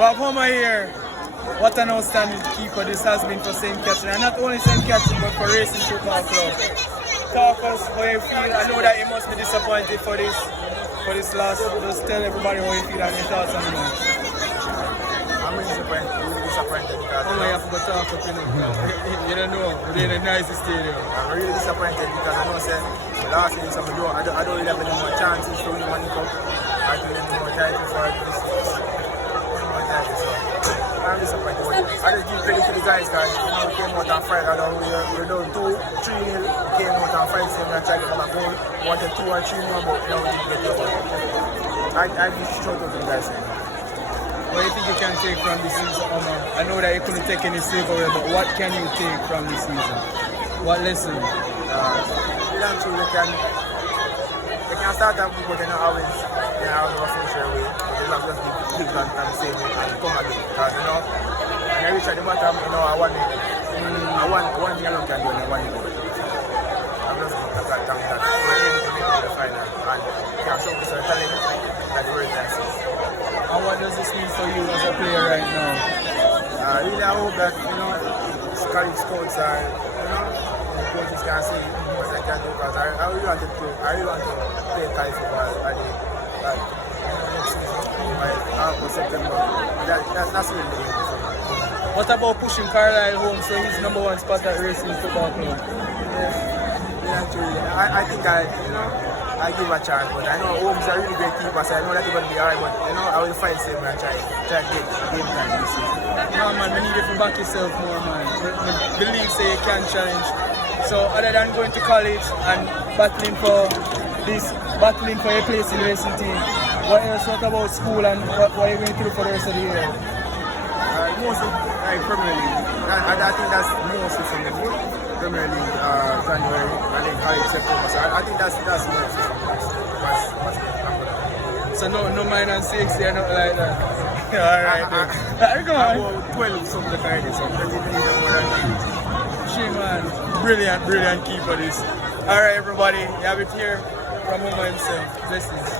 Well, Homer here, what an outstanding keeper this has been for St. Catherine. And not only St. Catherine, but for Racing Football Club. Talk us how you feel. I know that you must be disappointed for this loss. Just tell everybody how you feel and your thoughts on the match. I'm really disappointed because Oh my, you have to talk up, you know. You don't know, we're in a nice stadium. I'm really disappointed because I know last season so I don't really have any more chances to win one cup. I don't have any more titles for this. I'm disappointed. I just give credit to the guys because we came out on Friday. We were down 2-3-0. Came out on Friday and I tried to have a goal. Wanted 2 or 3 more, but now we didn't get it. I give shout out to the guys. What do you think you can take from this season, Omar? I know that you couldn't take any silverware, but what can you take from this season? What lesson? Eventually they can start off but they don't always finish their way. They have just be big and save it and come again. Because when I reach at the bottom, I want one year long can do and one year. I'm just thank that we're able to make it to the final and can show us our talent that the world can see. And what does this mean for you as a player right now? Really I hope that college scouts are coaches can see what I can do because I really want to play college football at the next season, August, September. That's really the aim. What about pushing Carlisle home so he's #1 spot at Racing Football Club? I think I give a chance, but I know Holmes is a really great keeper, so I know that it's going to be hard, but I will fight him and try to get game time this season. No man, we need you to back yourself more man. Believe say you can challenge. So other than going to college and battling for your place in the racing team, what else? What about school and what are you going to do for the rest of the year? Mostly Premier League. I think that's mostly for me. Premier League, January, and then college September. So I think that's mostly for me. So no minus 60 or nothing like that. Alright then. Go on. About 12 something like this, so 30 minutes more than that. She man, brilliant keeper this. Alright everybody, you have it here from Omarion. Blessings.